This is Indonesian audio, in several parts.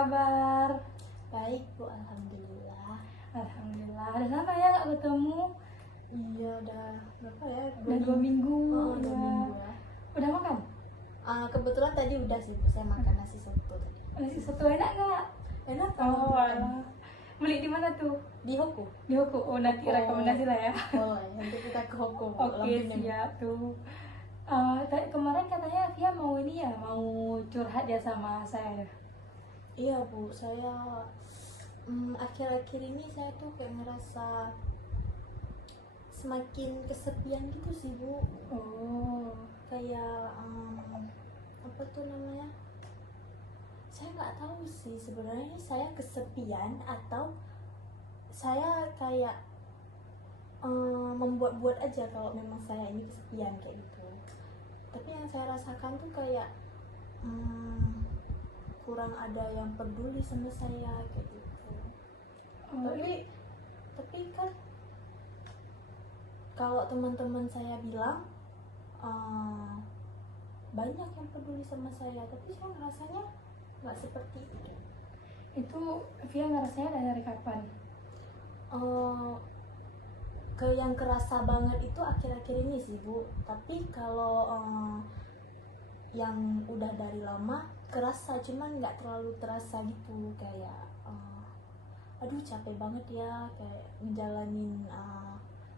kabar? Baik Bu, alhamdulillah. Alhamdulillah. Udah lama ya nggak ketemu? Iya, udah berapa ya? Udah 2 minggu. Oh, 2 minggu Ya. ya. Udah makan? Kebetulan tadi udah sih Bu, saya makan nasi soto tadi. Nasi soto enak nggak? Enak Oh, kan? alah. Beli di mana tuh? Di Hoku. Di Hoku. Oh, nanti rekomendasi lah ya. Boleh, nanti kita ke Hoku Bu. Oke, siap tuh. Kemarin katanya Via mau ini ya, mau curhat ya sama saya. Iya Bu, saya akhir-akhir ini saya tuh kayak ngerasa semakin kesepian gitu sih Bu. Oh, Kayak apa tuh namanya? Saya nggak tahu sih sebenarnya saya kesepian atau saya kayak membuat-buat aja kalau memang saya ini kesepian kayak gitu. Tapi yang saya rasakan tuh kayak kurang ada yang peduli sama saya kayak gitu. Tapi kan kalau teman-teman saya bilang banyak yang peduli sama saya, tapi saya rasanya nggak seperti itu. itu Via ngerasanya dari kapan? Yang kerasa banget itu akhir-akhir ini sih Bu. Tapi kalau yang udah dari lama kerasa, cuman nggak terlalu terasa gitu. Kayak aduh capek banget ya, kayak ngejalanin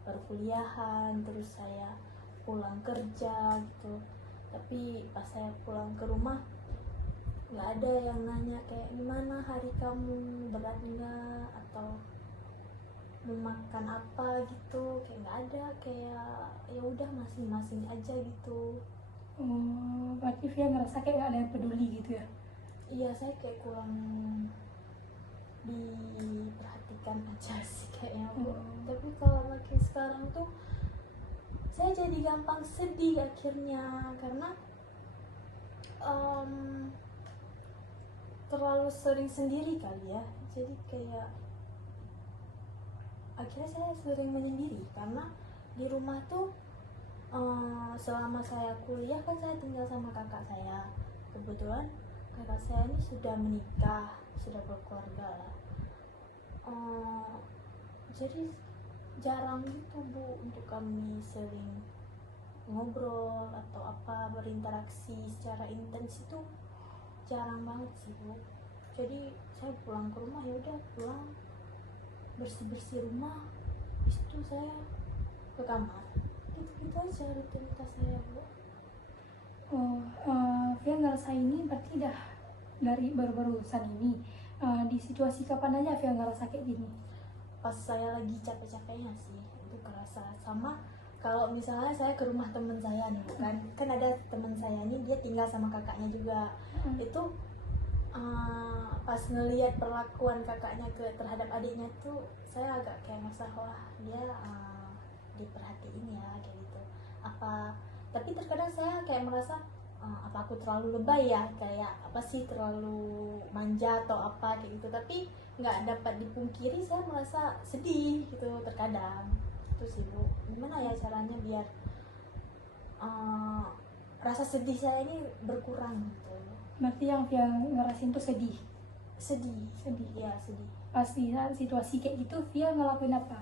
perkuliahan, terus saya pulang kerja gitu. Tapi pas saya pulang ke rumah nggak ada yang nanya kayak gimana hari kamu, berat nggak, atau mau makan apa gitu, kayak nggak ada. Kayak ya udah masing-masing aja gitu. Oh, berarti Via ngerasa kayak nggak ada yang peduli gitu ya? Iya, saya kayak kurang diperhatikan aja sih kayaknya Bu. Tapi kalau makin sekarang tuh saya jadi gampang sedih akhirnya, karena terlalu sering sendiri kali ya. Jadi kayak akhirnya saya sering menyendiri, karena di rumah tuh selama saya kuliah kan saya tinggal sama kakak saya. Kebetulan kakak saya ini sudah menikah, sudah berkeluarga lah. Jadi jarang gitu Bu untuk kami sering ngobrol atau apa, berinteraksi secara intens itu jarang banget sih Bu. Jadi saya pulang ke rumah ya udah pulang bersih-bersih rumah, habis itu saya ke kamar, gitu aja rutinitas saya Bu. Via ngerasa ini berarti dah dari baru-barusan ini. Di situasi kapan aja Via ngerasa kayak gini? Pas saya lagi capek-capeknya sih itu kerasa. Sama kalau misalnya saya ke rumah teman saya nih kan ada teman saya nih, dia tinggal sama kakaknya juga. Itu pas ngelihat perlakuan kakaknya terhadap adiknya tuh saya agak kayak merasa wah dia diperhatiin ya kayak gitu. Tapi terkadang saya kayak merasa apa aku terlalu lebay ya, kayak apa sih terlalu manja atau apa kayak gitu. Tapi nggak dapat dipungkiri saya merasa sedih gitu terkadang. Itu sih Bu, gimana ya caranya biar rasa sedih saya ini berkurang gitu. Berarti yang Via ngerasin tuh sedih Ya sedih. pas di situasi kayak gitu Via ngelakuin apa?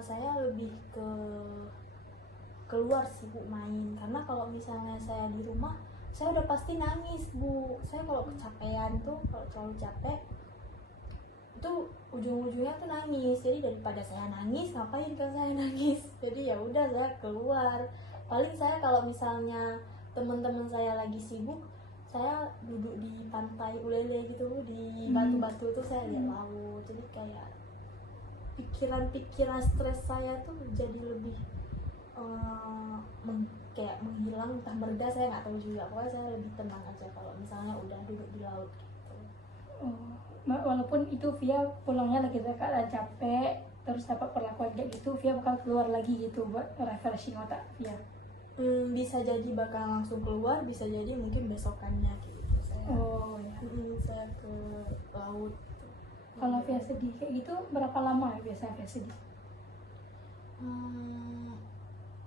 Saya lebih ke keluar sih Bu, main. Karena kalau misalnya saya di rumah saya udah pasti nangis Bu. Saya kalau kecapean tuh, kalau terlalu capek itu ujung-ujungnya tuh nangis. Jadi daripada saya nangis, ngapain kan saya nangis. Jadi ya udah saya keluar. Paling saya kalau misalnya teman-teman saya lagi sibuk, saya duduk di pantai Ulele gitu, di batu-batu tuh saya lihat laut. Jadi kayak pikiran-pikiran stres saya tuh jadi lebih kayak menghilang, entah mereda saya nggak tahu juga. Pokoknya saya lebih tenang aja kalau misalnya udah duduk di laut gitu. Walaupun itu Via pulangnya lagi keadaan capek, terus dapat perlakuan kayak gitu, Via bakal keluar lagi gitu buat refreshing otak Via. Bisa jadi bakal langsung keluar, bisa jadi mungkin besokannya gitu saya. Saya ke laut. Kalau Via sedih kayak gitu berapa lama ya biasanya Via sedih?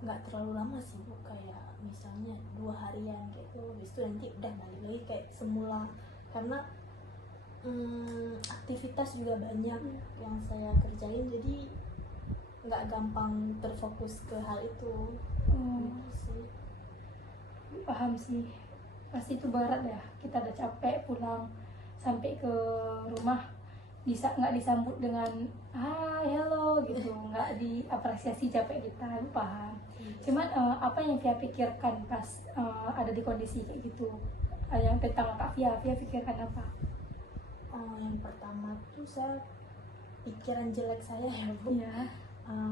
Nggak terlalu lama sih Bu, kayak misalnya 2 harian kayak itu, habis itu nanti udah balik lagi kayak semula. Karena aktivitas juga banyak yang saya kerjain, jadi nggak gampang terfokus ke hal itu. Gitu sih. Paham sih, pasti itu berat ya, kita udah capek pulang sampai ke rumah bisa nggak disambut dengan hai hello gitu, nggak diapresiasi capek kita. Aku paham. Cuman apa yang Via pikirkan pas ada di kondisi kayak gitu, yang tentang Kak Via pikirkan apa? Yang pertama tuh saya pikiran jelek saya ya Bu. Iya.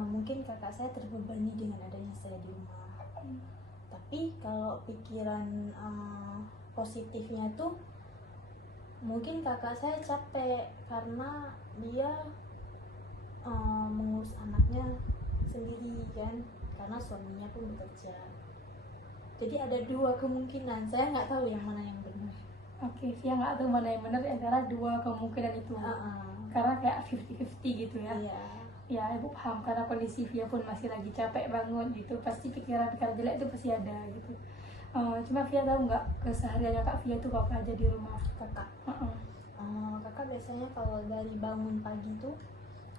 Mungkin kakak saya terbebani dengan adanya saya di rumah. Tapi kalau pikiran positifnya tuh mungkin kakak saya capek karena dia mengurus anaknya sendiri kan, karena suaminya pun bekerja. Jadi ada dua kemungkinan, saya nggak tahu yang mana yang benar. Oke, Via nggak tahu mana yang benar antara dua kemungkinan itu. Karena kayak 50-50 gitu ya. Iya. Ya, Ibu paham, karena kondisi Via pun masih lagi capek banget gitu, pasti pikiran-pikiran jelek itu pasti ada gitu. Cuma Via tahu nggak kesehariannya Kak Via tuh apa aja di rumah? Kakak kakak biasanya kalau dari bangun pagi tuh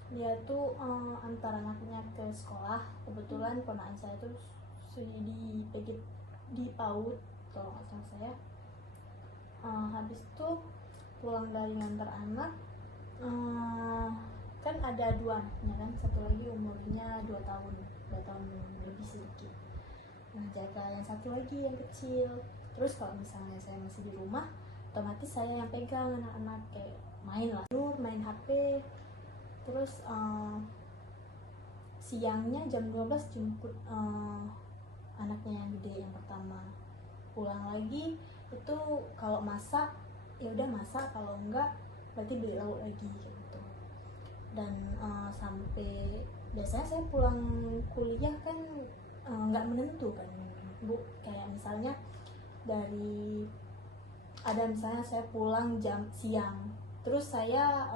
dia tuh antar anaknya ke sekolah. Kebetulan ponakan saya tuh sudah di PAUD kalau nggak salah saya. Habis itu pulang dari ngantar anak, kan ada dua anaknya kan, satu lagi umurnya 2 tahun lebih sedikit. Nah, jaga yang satu lagi yang kecil. Terus kalau misalnya saya masih di rumah, otomatis saya yang pegang anak-anak, kayak main lah, main HP. Terus siangnya jam 12 jemput anaknya yang gede yang pertama. Pulang lagi itu kalau masak ya udah masak, kalau enggak berarti beli lauk lagi gitu. Dan sampai biasanya saya pulang kuliah kan nggak menentu kan Bu, kayak misalnya misalnya saya pulang jam siang, terus saya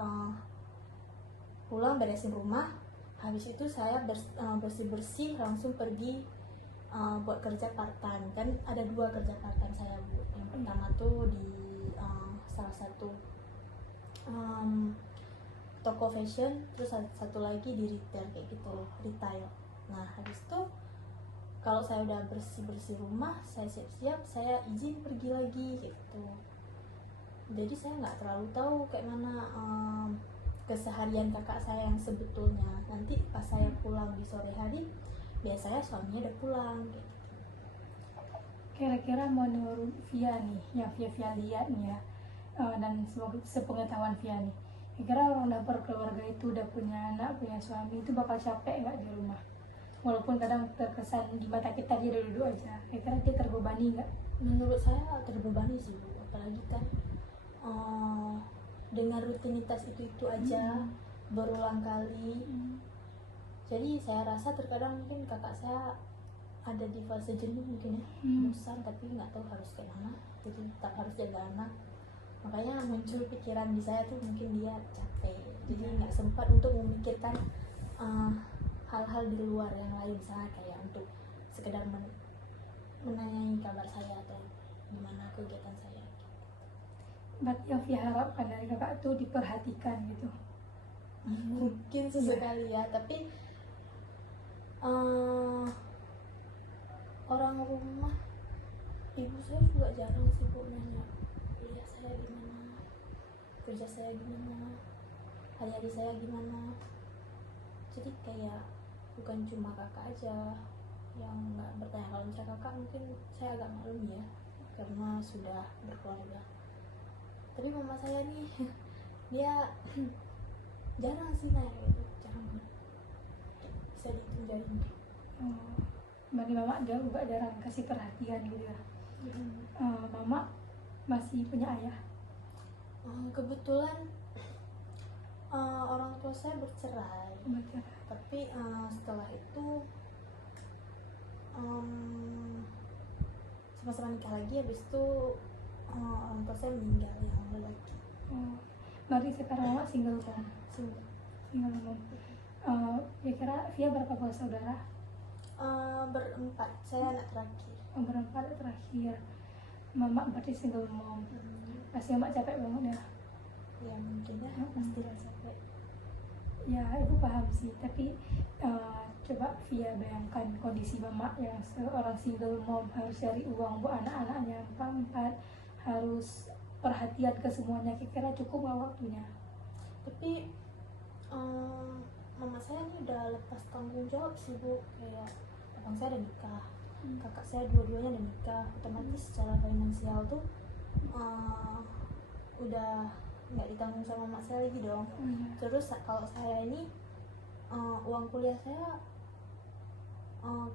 pulang beresin rumah, habis itu saya bersih-bersih langsung pergi buat kerja part time. Kan ada 2 kerja part time saya Bu. Yang pertama tuh di salah satu toko fashion, terus satu lagi di retail kayak gitu, retail. Nah, habis itu kalau saya udah bersih-bersih rumah, saya siap-siap, saya izin pergi lagi gitu. Jadi saya nggak terlalu tahu kayak mana keseharian kakak saya yang sebetulnya. Nanti pas saya pulang di sore hari, biasanya suaminya udah pulang gitu. Kira-kira menurut Via nih, yang Via lihat nih ya, dan sepengetahuan Via nih, kira-kira orang udah berkeluarga itu, udah punya anak, punya suami, itu bakal capek nggak di rumah? Walaupun kadang terkesan di mata kita dia duduk aja, kira-kira dia terbebani nggak? Menurut saya terbebani sih Bu, apalagi kan dengan rutinitas itu aja berulang kali. Jadi saya rasa terkadang mungkin kakak saya ada di fase jenuh mungkin ya, bosan, tapi nggak tahu harus kayak mana, jadi tetap harus jaga anak. Makanya muncul pikiran di saya tuh mungkin dia capek, jadi nggak sempat untuk memikirkan hal-hal di luar yang lain, misalnya kayak untuk sekedar menanyai kabar saya atau gimana kegiatan saya. Berarti yang Via harapkan dari kakak tuh diperhatikan gitu. Mungkin sesekali ya, tapi orang rumah, ibu saya juga jarang sih Bu nanya kuliah saya gimana, kerja saya gimana, hari-hari saya gimana. Jadi kayak bukan cuma kakak aja yang nggak bertanya. Kalau misalnya kakak mungkin saya agak maklum ya, karena sudah berkeluarga. Tapi mama saya nih dia jarang sih nanya gitu, jarang banget, bisa dihitung jari. Bagi mama dia juga jarang kasih perhatian gitu ya. Mama masih punya ayah? Kebetulan orang tua saya bercerai. Tapi setelah itu sama-sama nikah lagi, habis itu orang tua saya meninggal yang laki. Berarti sekarang mama single kan? Single mom. Kira-kira Via berapa bersaudara? Berempat, saya anak terakhir. Berempat terakhir. Mama berarti single mom. Pasti mama capek banget ya? ya mungkin ya pastilah capek. Ya ibu paham sih, tapi coba Via bayangkan kondisi mama yang seorang single mom, harus cari uang buat anak-anaknya empat, harus perhatian ke semuanya, kira-kira cukup nggak waktunya? Tapi mama saya ini udah lepas tanggung jawab sih Bu, kayak abang saya udah nikah, kakak saya dua-duanya udah nikah, otomatis secara finansial tuh udah nggak ditanggung sama mama saya lagi dong. Terus kalau saya ini uang kuliah saya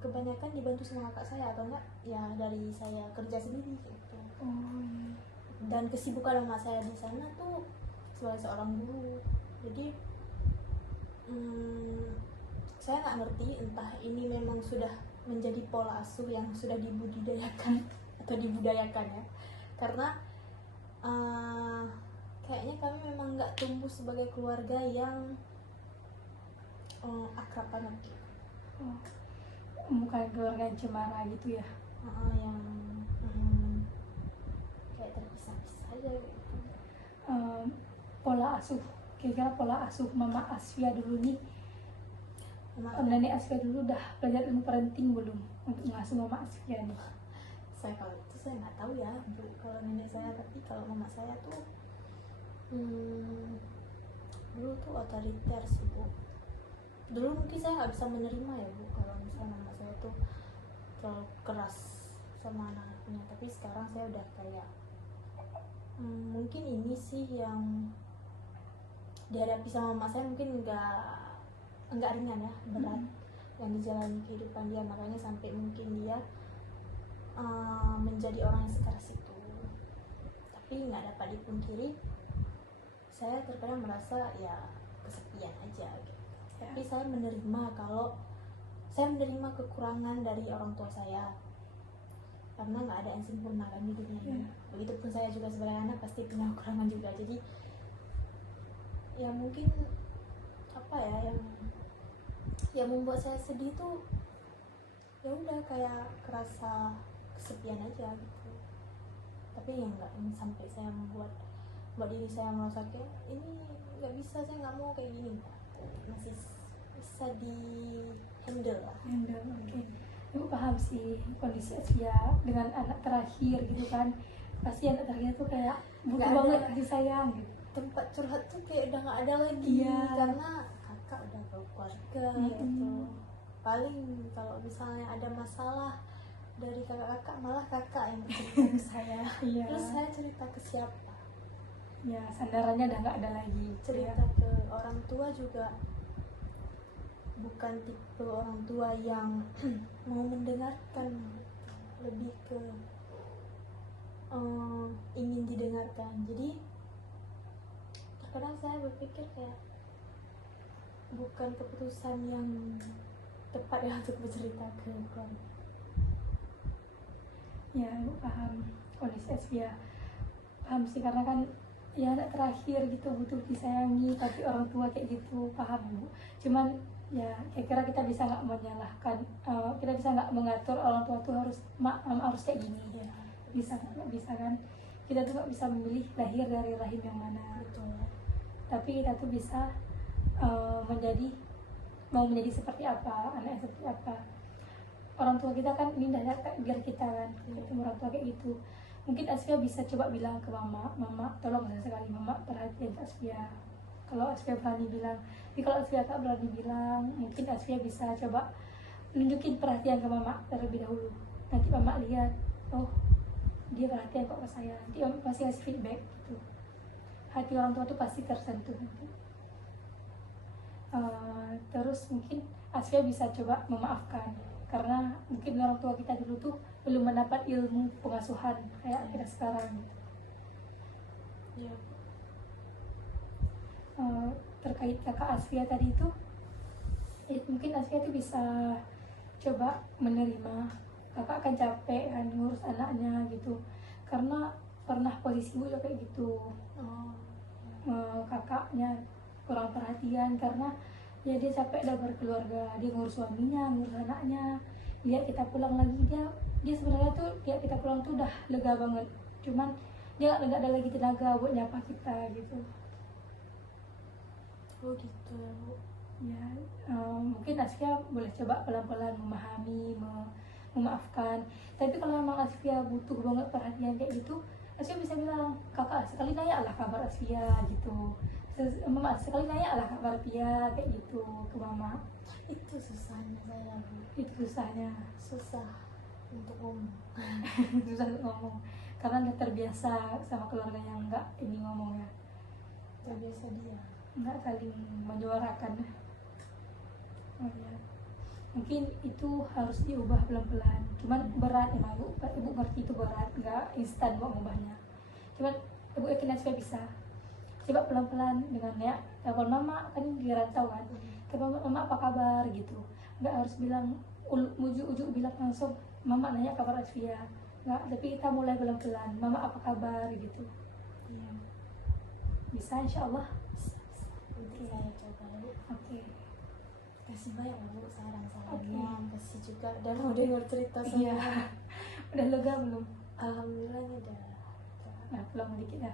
kebanyakan dibantu sama kakak saya, atau enggak ya dari saya kerja sendiri gitu. Dan kesibukan mama saya di sana tuh sebagai seorang guru, jadi saya nggak ngerti entah ini memang sudah menjadi pola asuh yang sudah dibudidayakan atau dibudayakan ya, karena kayaknya kami memang nggak tumbuh sebagai keluarga yang akrab banget gitu. Bukan keluarga yang cemara gitu ya? Yang kayak terpisah-pisah aja gitu. Pola asuh, kira-kira pola asuh mama Asvia dulu nih, nenek Asvia dulu udah belajar ilmu parenting belum untuk mengasuh mama Asvia nih? Saya kalau itu saya nggak tahu ya Bu, kalau nenek saya, tapi kalau mama saya tuh dulu tuh otoriter sih Bu. Dulu mungkin saya nggak bisa menerima ya Bu kalau misalnya mama saya tuh terlalu keras sama anak-anaknya, tapi sekarang saya udah kayak mungkin ini sih yang dihadapi sama mama saya mungkin nggak ringan ya, berat yang dijalani kehidupan dia, makanya sampai mungkin dia menjadi orang yang sekeras itu. Tapi nggak dapat dipungkiri, saya terkadang merasa ya kesepian aja gitu. Tapi saya menerima kalau saya menerima kekurangan dari orang tua saya, karena nggak ada yang sempurna kan di dunia ini. Begitupun saya juga sebagai anak pasti punya kekurangan juga. Jadi ya mungkin apa ya yang membuat saya sedih tuh ya udah kayak kerasa kesepian aja gitu. Tapi ya nggak sampai saya membuat diri saya merasa kayak ini nggak bisa, saya nggak mau kayak gini. Masih bisa di handle lah. Oke. Ibu paham sih kondisi Asvia dengan anak terakhir gitu kan, pasti anak terakhir tuh kayak butuh banget kasih sayang gitu. Tempat curhat tuh kayak udah nggak ada lagi, karena kakak udah berkeluarga gitu. Paling kalau misalnya ada masalah dari kakak-kakak, malah kakak yang cerita ke saya. Terus saya cerita ke siapa? Ya sandarannya udah nggak ada lagi. Cerita ke orang tua juga bukan tipe orang tua yang mau mendengarkan, lebih ke ingin didengarkan. Jadi terkadang saya berpikir kayak bukan keputusan yang tepat ya untuk bercerita ke keluarga. Ya, Ibu paham kondisi Asvia. Paham sih, karena kan ya anak terakhir gitu butuh disayangi, tapi orang tua kayak gitu, paham Bu. Cuman ya kira-kira kita bisa nggak menyalahkan, kita bisa nggak mengatur orang tua tuh harus harus kayak gini ya? Bisa nggak bisa kan? Kita tuh nggak bisa memilih lahir dari rahim yang mana. Betul. Tapi kita tuh bisa mau menjadi seperti apa, anak seperti apa. Orang tua kita kan ini udah takdir kita kan, ketemu orang tua kayak gitu. Mungkin Asvia bisa coba bilang ke mama tolong sekali mama perhatian Asvia. Kalau Asvia berani bilang, tapi kalau Asvia tak berani bilang, mungkin Asvia bisa coba nunjukin perhatian ke mama terlebih dahulu. Nanti mama lihat, oh dia perhatian kok ke saya, nanti mama pasti kasih feedback gitu. Hati orang tua tuh pasti tersentuh nanti. Terus mungkin Asvia bisa coba memaafkan, karena mungkin orang tua kita dulu tuh belum mendapat ilmu pengasuhan kayak kita sekarang. Terkait kakak Asvia tadi itu, mungkin Asvia tuh bisa coba menerima kakak akan capek kan ngurus anaknya gitu, karena pernah posisi ibu kayak gitu. Kakaknya kurang perhatian karena ya dia capek udah berkeluarga, dia ngurus suaminya, ngurus anaknya. Lihat kita pulang lagi, dia sebenarnya tuh lihat kita pulang tuh udah lega banget, cuman dia nggak ada lagi tenaga buat nyapa kita gitu. Oh gitu ya Bu. Ya, mungkin Asfia boleh coba pelan-pelan memahami, memaafkan. Tapi kalau memang Asfia butuh banget perhatian kayak gitu, Asfia bisa bilang, kakak sekali nanya lah kabar Asfia gitu. Mama sekali nanya lah kabar Pia kayak gitu ke mama. Itu susahnya saya Bu. Itu susahnya, Susah untuk ngomong. susah untuk ngomong karena udah terbiasa sama keluarga yang enggak ini ngomongnya, Terbiasa dia. enggak saling menyuarakan. Oh ya, mungkin itu harus diubah pelan-pelan. Cuman berat emang ibu ngerti itu berat, nggak instan buat ngubahnya. Cuman ibu yakin Asfia bisa. Coba pelan-pelan dengan ya telepon mama, kan di rantau kan. Telepon mama apa kabar gitu. Nggak harus bilang ujuk-ujuk bilang langsung mama nanya kabar Asfia. Nggak, tapi kita mulai pelan-pelan. Mama apa kabar gitu. Iya. Bisa insya Allah. Nanti saya coba Bu. Oke. Kasih banyak ya Bu saran-sarannya. Oke. Kasih juga udah mau dengar cerita semua. Iya. Udah lega belum? Alhamdulillah ini udah. Nah, pulang dikit ya.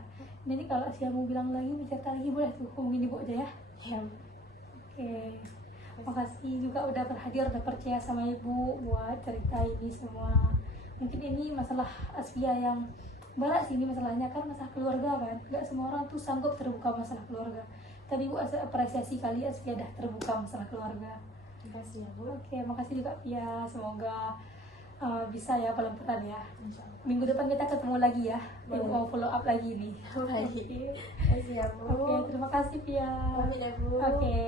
Ini kalau Asia mau bilang lagi, bicara lagi boleh tuh hubungin ibu aja ya. Ya. Oke. Makasih juga udah berhadir, udah percaya sama ibu buat cerita ini semua. Mungkin ini masalah Asfia yang berat sih, ini masalahnya kan masalah keluarga kan. Gak semua orang tuh sanggup terbuka masalah keluarga. Tapi ibu apresiasi kali Asfia dah terbuka masalah keluarga. Terima kasih ya Bu. Oke, makasih juga Pia. Semoga bisa ya pelan-pelan ya. Insya Allah. Minggu depan kita ketemu lagi ya. Ibu Boleh. mau follow up lagi nih. Baik. Oke. Terima kasih ya Bu. Oke, terima kasih Pia. Pamit ya Bu. Oke.